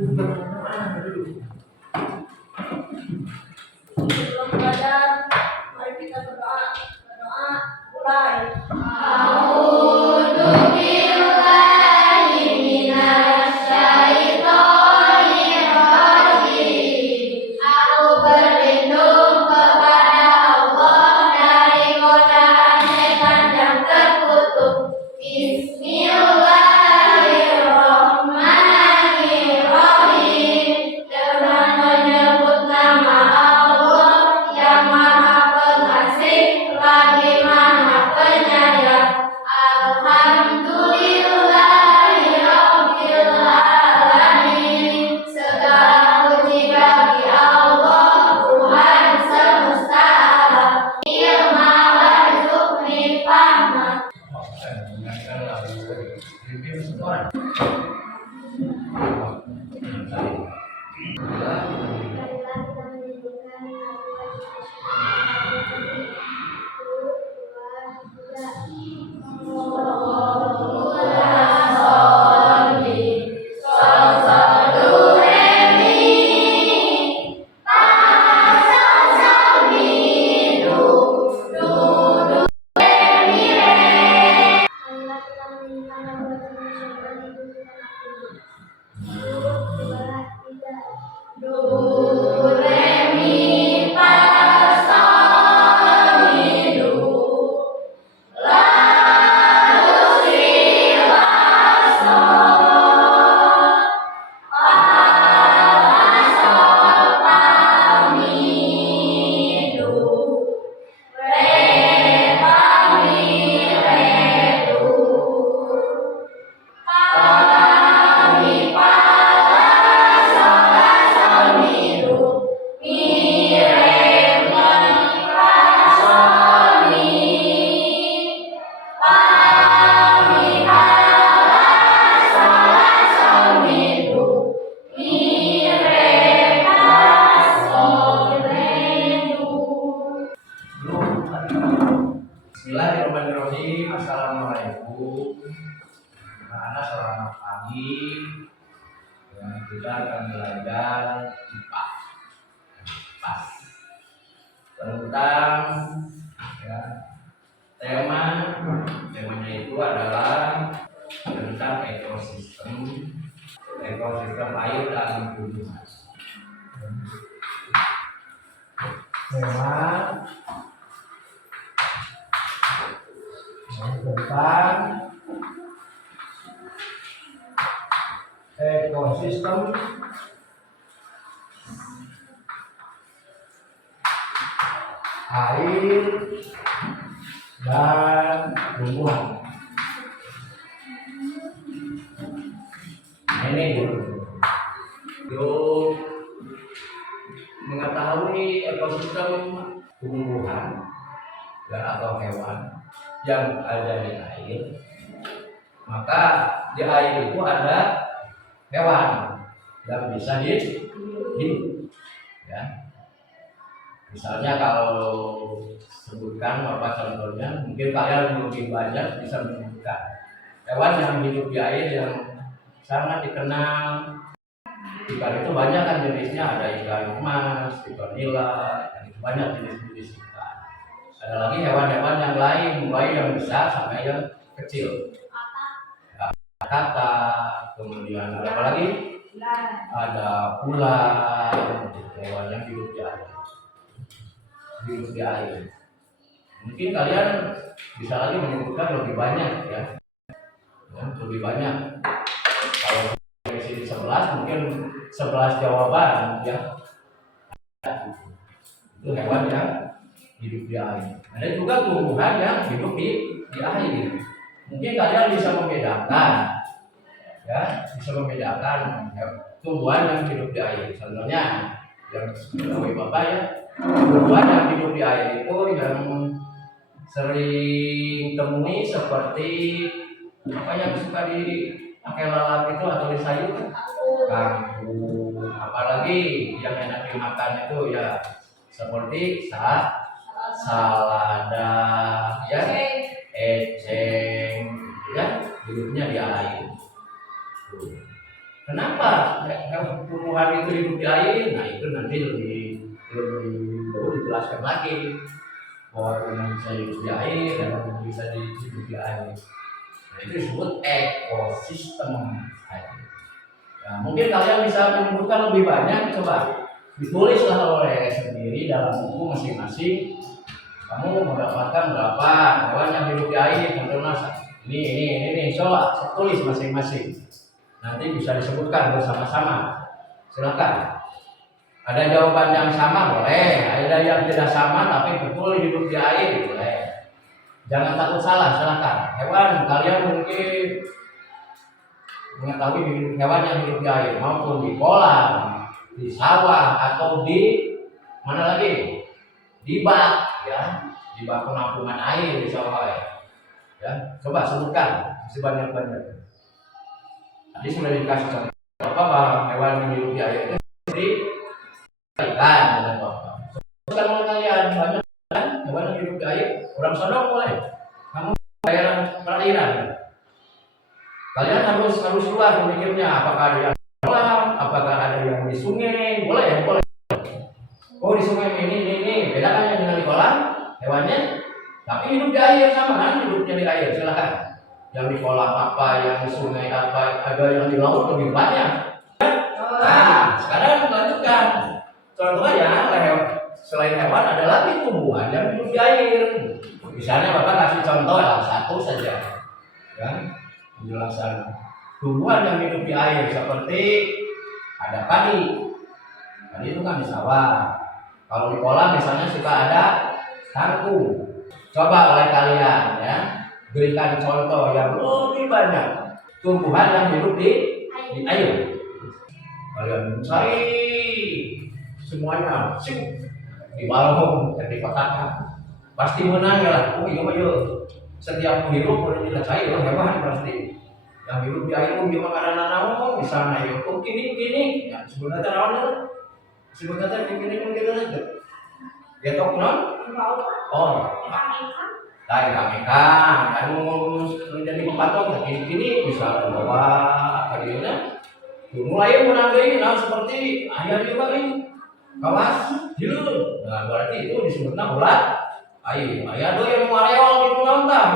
Sebelum belajar, mari kita berdoa. Berdoa mulai. Bismillahirrahmanirrahim. Assalamualaikum. Anak-anak selamat pagi. Kita akan belajar IPA tentang temanya itu adalah tentang ekosistem air dan tumbuhan. Tema tentang ekosistem air dan tumbuhan. Ini untuk mengetahui ekosistem tumbuhan atau hewan yang ada di air, maka di air itu ada hewan yang bisa hidup, ya. Misalnya kalau sebutkan apa contohnya, mungkin kalian lebih banyak bisa menyebutkan hewan yang hidup di air yang sangat dikenal. Ikan itu banyak kan jenisnya, ada ikan emas, ikan nila, banyak jenis-jenis ikan. Ada lagi hewan-hewan yang lain, mulai yang besar sampai yang kecil. Kata, kemudian ada apa lagi? Ada ular, hewan yang hidup di air. Mungkin kalian bisa lagi menyebutkan lebih banyak, ya, lebih banyak. Kalau dari sini 11, mungkin 11 jawaban, ya. Itu hewan yang hidup di air. Ada juga tumbuhan yang hidup di air. Mungkin kalian bisa membedakan, ya, tumbuhan yang hidup di air. Contohnya yang diketahui Bapak, ya, tumbuhan yang hidup di air itu yang sering temui seperti apa yang suka dipakai lalap itu atau di sayur, kangkung. Apalagi yang enak dimakan itu, ya, seperti salada, ya, eceng, ya, hidupnya di air. Kenapa tumbuhan itu hidup di air? Nah itu nanti lebih baru dijelaskan lagi bahwa tumbuhan bisa hidup di air dan bisa hidup di air. Nah itu disebut ekosistem air. Nah, mungkin kalian bisa menyebutkan lebih banyak, coba ditulislah oleh sendiri dalam buku masing-masing. Kamu mendapatkan berapa hewan yang hidup di air, contohnya ini, coba tulis masing-masing. Nanti bisa disebutkan bersama-sama. Silakan. Ada jawaban yang sama boleh, ada yang tidak sama tapi betul hidup di air boleh. Jangan takut salah, silakan. Hewan kalian mungkin mengetahui hewan yang hidup di air maupun di kolam, di sawah atau di mana lagi? Di bak, ya, di bak penampungan air di sawah ya. Coba sebutkan sebanyak-banyak. Tadi sudah dikasih contoh apa hewan yang hidup di air itu seperti ikan dan apa. Sebutkan oleh kalian banyak kan hewan yang hidup di air. Orang sodok boleh. Kamu daerah perairan. Kalian harus luar pemikirnya. Apakah ada yang di kolam, apakah ada yang di sungai, boleh. Oh di sungai ini beda kan yang dengan di kolam hewannya, tapi hidup di air sama kan hidupnya di air. Silakan. Yang di kolam apa, yang di sungai apa, ada yang di laut lebih banyak. Nah, sekarang lanjutkan. Contohnya selain hewan ada lagi tumbuhan yang hidup di air. Misalnya Bapak kasih contoh satu saja, kan? Penjelasan tumbuhan yang hidup di air seperti ada padi. Padi itu kan di sawah. Kalau di kolam misalnya suka ada kangkung. Coba oleh kalian ya. Berikan contoh yang lebih banyak tumbuhan yang hidup di air. Kalian cari semuanya, di balong, di kotak, pasti menang ya lah. Oh iya, setiap hidup boleh kita cari hewan pasti. Yang hidup di air pun gimana ada nanau, misalnya ya, oh gini, ya sebenarnya naon, sebenarnya gini gitu aja. Getok non? Oh. Dari ikan, kan menjadi patok, gini bisa bawa kalian. Mulai menandai, nah seperti ayam juga ini, kawas, hidup. Nah berarti itu disebutnya ulat air. Ayah do yang mareol gitu nonton.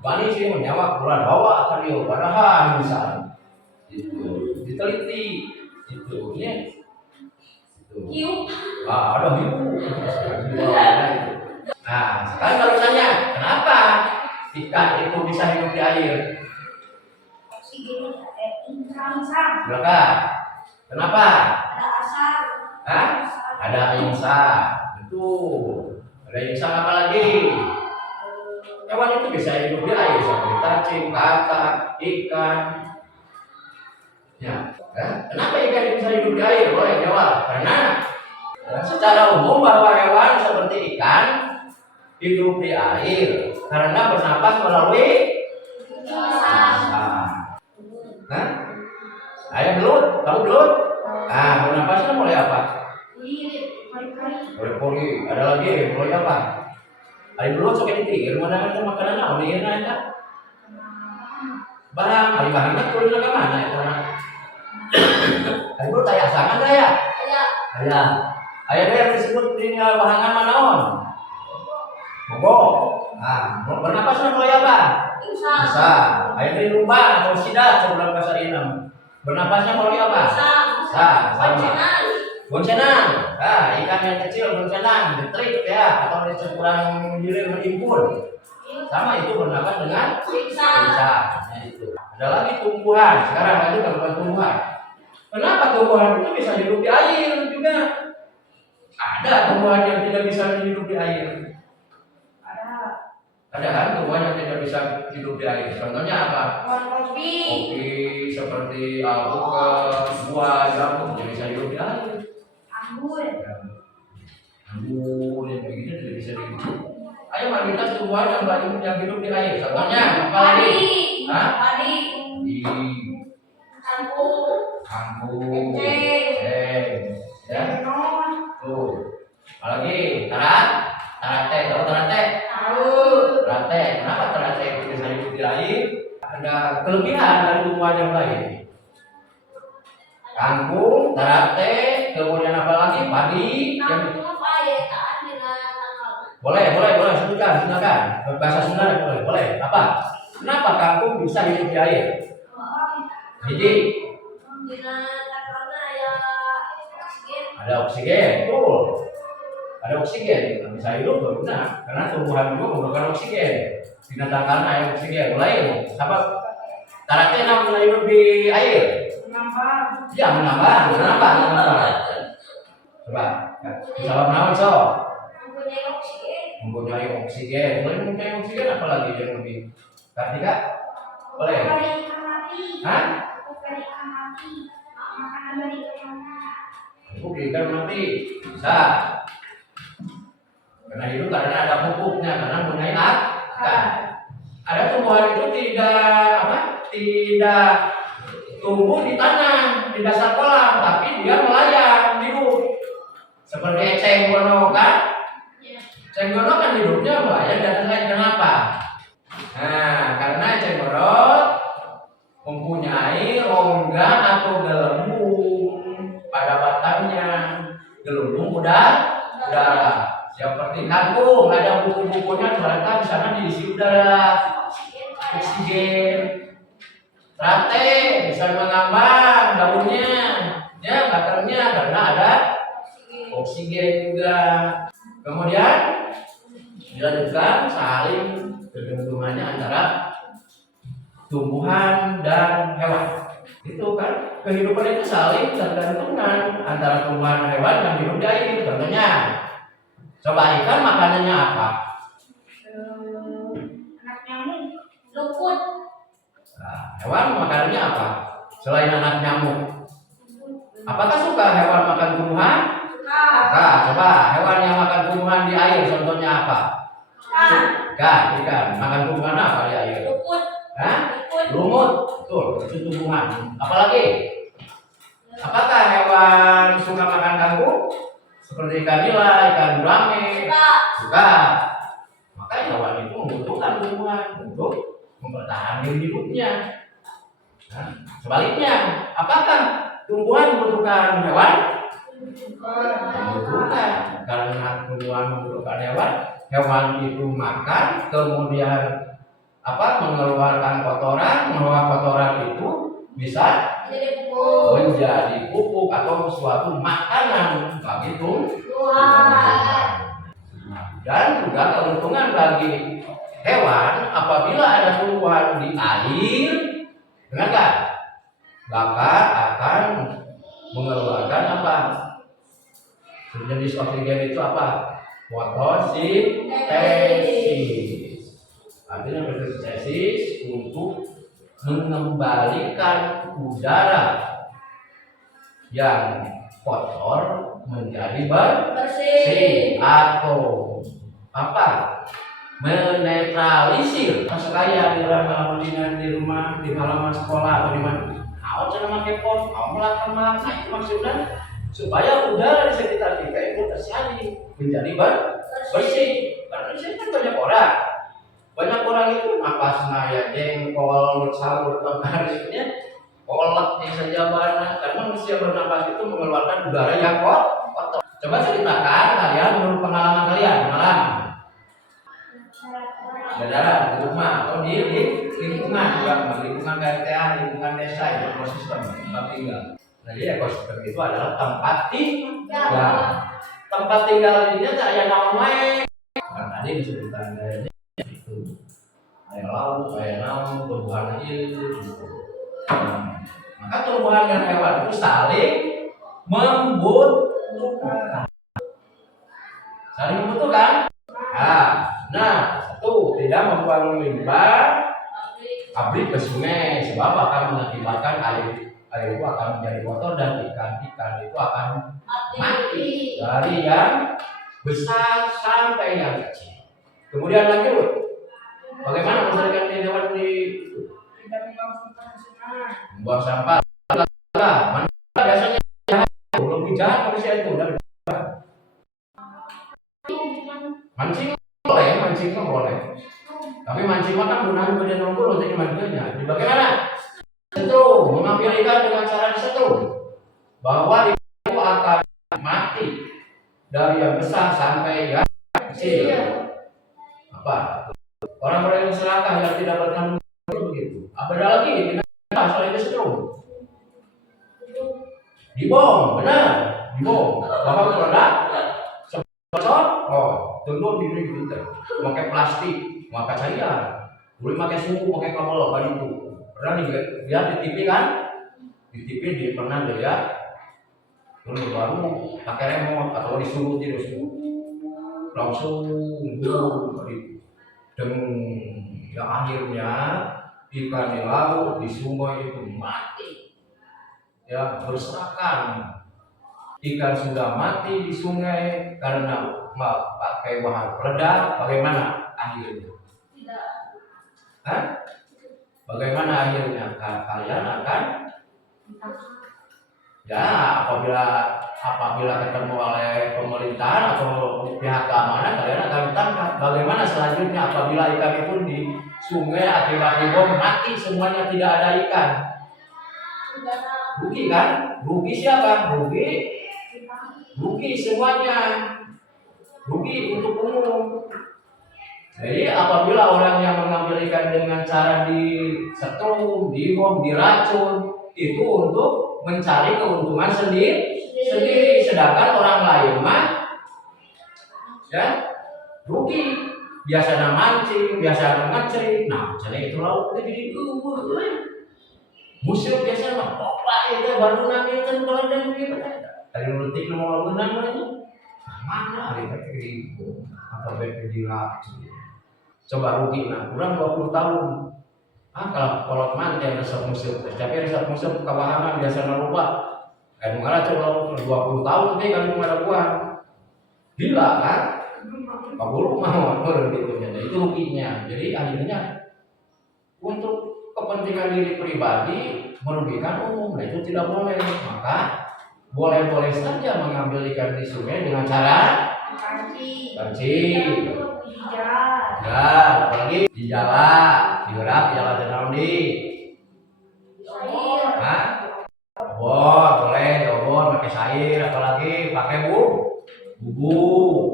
Bani sih menjawab ulat bawa kalian, padahal misalnya itu diteliti, itu ini, itu. Ada hiu. Nah, sekarang kalau tanya, kenapa ikan itu bisa hidup di air? Silakan. Kenapa? Ada asal. Hah? Ada insang. Itu. Ada insang apa lagi? Hewan itu bisa hidup di air seperti cacing, kakak, ikan. Ya. Kenapa ikan bisa hidup di air? Boleh jawab. Karena secara umum bahwa hewan seperti ikan hidup di air karena bernapas melalui insang. Ayam belut, tahu belut? Bernapasnya mulai apa? Pori. Ada lagi mulai apa? Ayam belut sok ini mana ada makanan apa? Ini enak. Barang, bahan kan kulitnya ke mana ya? Ayam belut ayah sangat ya? Ayah. Ayah yang disebut di bahangan manaon? Bogor. Bernapasnya mulai apa? Insang. Ayam dari lubang atau sidat sebelum bahasa Inam. Bernapasnya mulai apa? Boncenang. Ikan yang kecil boncenang, detrik ya, atau kurang gilir menimbun. Sama itu bernapas dengan insang. Nah, itu. Ada lagi tumbuhan. Sekarang lanjut ke tumbuhan. Kenapa tumbuhan itu bisa hidup di air juga? Ada tumbuhan yang tidak bisa hidup di air. Ada kan tumbuhan yang tidak bisa hidup di air. Contohnya apa? Kopi seperti alpukat, buah, jambu tidak bisa hidup di air. Anggur yang begitu tidak bisa hidup. Ayo mari kita tumbuhan yang hidup di air. Contohnya apa lagi? padi, Kangkung, ya. Tuh. Apalagi tarate, tahu tarate? Tarate, kenapa tarate itu bisa hidup di air? Ada kelebihan dari tumbuhan yang lain. kangkung, tarate, kemudian apa lagi? Padi. Kampung apa ya tak ada tanggal. Boleh, silakan. Bahasa Sunda boleh. Apa? Kenapa kangkung bisa hidup di air? Jadi Karena ya oksigen. ada oksigen, betul. Ada oksigen, bisa hidup berguna karena tumbuhan juga membutuhkan oksigen. Binatang karena ada oksigen, mulai apa? Tarate namanya hidup di air. Ya menambah. Coba, jawab naon so? Mempunyai oksigen. Mempunyai oksigen. Boleh mempunyai oksigen apa lagi yang lebih? Kartika? Boleh. Dari ikan mati. Hah? Dari ikan mati. Makanan dari ikan mati. Pupuk ikan mati bisa. Karena hidup karena ada pupuknya, karena mempunyai akar. Ada tumbuhan itu tidak tumbuh di tanah, di dasar kolam, tapi dia melayang hidup. Seperti cenggono kan? Cenggono kan hidupnya melayang dan lain kenapa? Nah, karena cenggono mempunyai rongga atau gelembung pada batangnya, gelembung udara. Seperti kangkung ada buku-bukunya ternyata di sana diisi udara, oksigen. Terate bisa mengambang daunnya, ya batangnya karena ada oksigen juga. Kemudian dilanjutkan saling kegentungannya antara tumbuhan dan hewan. Itu kan kehidupan itu saling tergantungan antara tumbuhan dan hewan yang hidup di air. Contohnya, coba ikan makanannya apa? Anak nyamuk. Luput. Nah, hewan makanannya apa? Selain anak nyamuk. Apakah suka hewan makan tumbuhan? Nah, coba hewan yang makan tumbuhan di air contohnya apa? Ikan. Makan tumbuhan apa di air? Luput. Hah? Lumut. Betul, itu tumbuhan. Apalagi? Apakah hewan suka makan kangkung? Seperti ikan nila, ikan gurame. Suka. Maka hewan itu membutuhkan tumbuhan untuk mempertahankan hidupnya. Nah, sebaliknya, apakah tumbuhan membutuhkan hewan? Membutuhkan. Karena tumbuhan membutuhkan hewan itu makan, kemudian mengeluarkan kotoran itu bisa menjadi pupuk atau suatu makanan bagi tumbuhan. Dan juga keuntungan bagi hewan apabila ada tumbuhan di air, dengarkan, maka akan mengeluarkan apa? Jenis oksigen itu apa? Fotosintesis. Artinya fotosintesis untuk mengembalikan udara yang kotor menjadi bersih atau menetralisir. Sekaya di rumah, di halaman sekolah atau di mana? Kau jangan pakai pot, kau melakar itu maksudnya supaya udara di sekitar kita itu tersaring menjadi bersih. Karena di sini kan banyak orang itu napasnya ya jengkol, sahur, kabarnya kolak saja banyak. Karena manusia bernapas itu mengeluarkan udara yang kotor. Coba ceritakan kalian menurut pengalaman kalian, di rumah atau di lingkungan KRTA, lingkungan desa itu ekosistem tempat tinggal. Jadi ekosistem itu adalah tempat tinggal. Tempat tinggal ini saya namanya tadi disebutkan dari itu air laut, tumbuhan hidup. Maka tumbuhan dan hewan itu saling membutuhkan. Nah, satu, tidak membuang limbah pabrik ke sungai sebab akan mengakibatkan air itu akan menjadi kotor dan ikan itu akan mati dari yang besar sampai yang kecil. Kemudian lanjut, bagaimana melestarikan hewan di membuang sampah? Mana biasanya belum jahat manusia itu udah mancing boleh. Tapi mancing kan gunakan badan nongkrong untuk mancingnya. Bagaimana? Setrum, mengambil ikan dengan cara disetrum. bahwa itu akan mati dari yang besar sampai yang kecil. Apa? Orang-orang yang serakah yang tidak bertanggung jawab begitu. Ada lagi tidak soal setrum. Dibom, benar, dibom. Bapak produk sebesar, tunduk diri kita. Pakai plastik, pakai cairan, boleh pakai suku, pakai kabel, apa itu. Pernah lihat di TV kan? Di TV dia pernah lihat. Lalu baru pakai remote atau disuruh langsung dan yang akhirnya ikan di laut di sungai itu mati, ya berserakan. Ikan sudah mati di sungai karena pakai bahan peledak. Bagaimana akhirnya? Hah? Bagaimana akhirnya? Kalian akan ya apabila ketemu oleh pemerintahan atau pihak keamanan, kalian akan ditangkap. Bagaimana selanjutnya apabila ikan itu di sungai akibat dibom mati semuanya, tidak ada ikan? Rugi kan? Rugi siapa? Rugi semuanya. Rugi untuk umum. Jadi apabila orang yang mengambil ikan dengan cara disetrum, dibom, diracun, itu untuk mencari keuntungan sendiri. Sedangkan orang lain mah ya rugi. Biasanya mancing, biasanya ngecering. Nah, jadi itu lautnya jadi musuh biasa mah pola itu baru nanti kan kalau dan gitu. Tadi nurutik mau benang aja. Mana hari itu atau beda diracun. Coba rugi nah, kurang 20 tahun. Kalau manten resep musuh, tapi resep musuh kewahangan biasa lupa. Kayak mengalah coba 20 tahun nanti kan ada buah. Gila kan? Kabur mau gitu. Jadi itu ruginya. Jadi akhirnya untuk kepentingan diri pribadi merugikan umum. Nah itu tidak boleh. Maka boleh-boleh saja mengambil ikan di sungai dengan cara pancing. Ya, apalagi di jalan, digerak jalan jalan di. Obor, boleh obor pakai cair, apalagi pakai bubu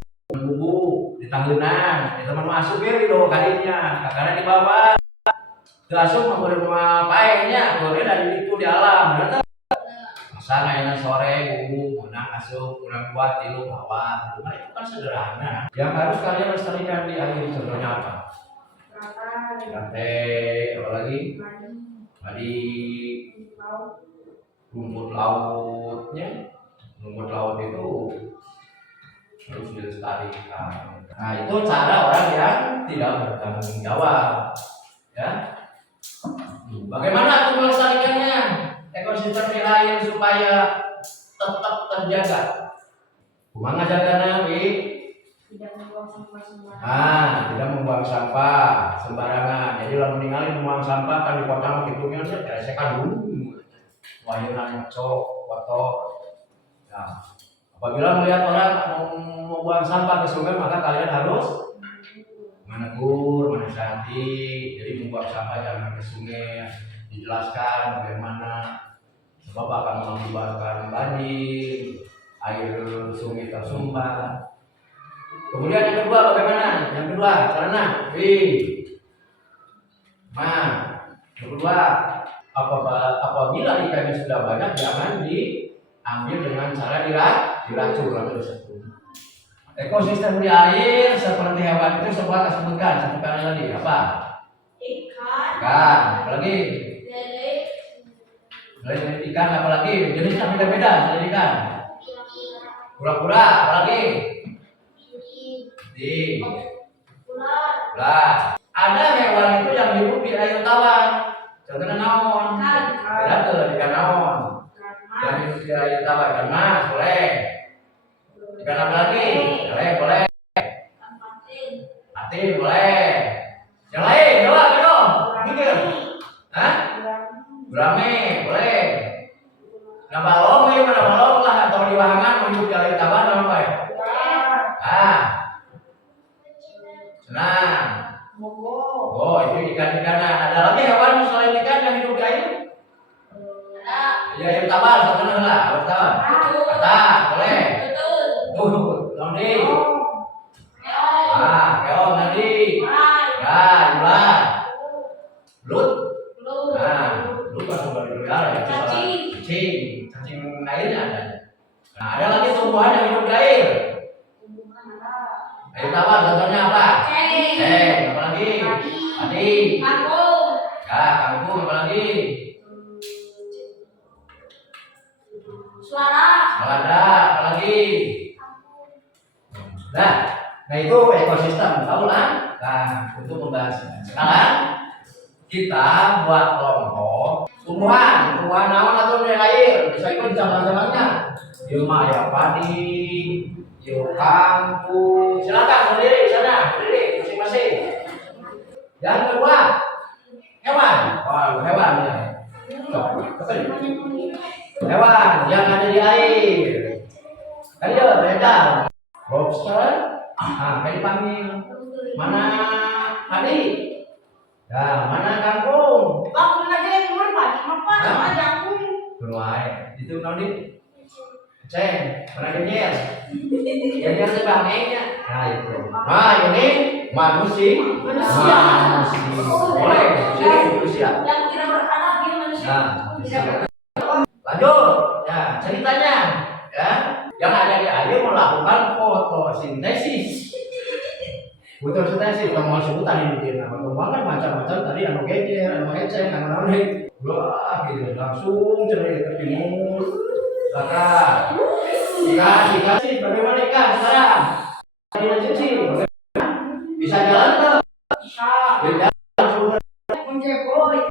di tanggunan. Teman masuk ya gitu kalinya, karena di bawah. Langsung mau rumah paennya, boleh dari itu di alam. Benar tak? Masa ngainan sore bubu, menang masuk, kurang kuat tilu bawah. Itu kan sederhana. Yang harus kalian lestarikan di air contohnya apa? Rantai, apa lagi? Tadi rumput lautnya. Rumput laut itu harus dilestarikan. Nah itu cara orang yang tidak bertanggung jawab. Ya. Bagaimana aku melestarikannya? Ekosistem di air supaya tetap terjaga. Kumaha ngajaga Nabi? Tidak membuang sampah sembarangan. Tidak membuang sampah sembarangan. Jadi kalau meninggalin membuang sampah kan di kota mah kitu nya saya kan dulu. Wayuna cok, kotor. Nah, apabila melihat orang membuang sampah ke sungai, maka kalian harus menegur, menasihati. Jadi membuang sampah jangan ke sungai. Dijelaskan bagaimana sebab akan mengakibatkan banjir, air sungai tersumbat. Kemudian yang kedua bagaimana? Yang kedua karena yang kedua apabila ikannya sudah banyak jangan diambil dengan cara diracun atau disetrum. Ekosistem di air seperti hewan itu semua sebutkan lagi apa? Ikan, apalagi? Selain ikan apalagi? Jenisnya beda-beda selain ikan. Kura-kura apalagi? Ular. Ada hewan itu yang hidup di air tawar. Contohnya naon? Beda tuh ikan naon. Yang hidup di air tawar ikan mas boleh. Ikan apa lagi? Boleh. Atin boleh. Yang lain coba dong. Mikir. Hah? Gurame boleh. Nah balong lah atau di wahangan hidup di air tawar apa ya? Senang. Itu ikan-ikanan. Ada lagi hewan selain ikan yang hidup di air? Ada. Ya, air tawar, satu lah, air tawar. cacing airnya ada. Nah, ada lagi tumbuhan yang hidup di air. Tumbuhan ada. Air tawar contohnya apa? Ceng. Apa lagi? Padi. Kangkung. Ya, kangkung apa lagi? Suara. Selada, apa lagi? Nah itu ekosistem, tahu lah. Nah, untuk membahasnya. Sekarang kita buat kelompok tumbuhan naon atau di air. Bisa ikut cabang-cabangnya. Yuk ya padi, yuk kangkung. Silakan berdiri di sana, berdiri masing-masing. Yang kedua, hewan. Oh, hewan ya. Hewan yang ada di air. Ayo, beda. Lobster. Nah, kayak dipanggil. Mana padi? Ya, mana kangkung? Kangkung aja yang keluar padi, apa? Sama kangkung. Keluar. Itu nanti. Ceng, mana kenyal? Kenyal sebagainya. Nah itu. Nah ini manusia. Manusia. Boleh. Sini manusia. Yang tidak beranak dia manusia. Nah, lanjut. Ya, ceritanya. Ya, yang ada di air melakukan fotosintesis. Fotosintesis, kamu sebut tadi mungkin kan macam-macam tadi anu geger, anu eceng, anu wah gitu langsung cerita ke timur. Maka ikan sih bagaimana ikan sekarang? Tidak sih, bisa jalan tuh? Bisa. Bisa. Menjeboy.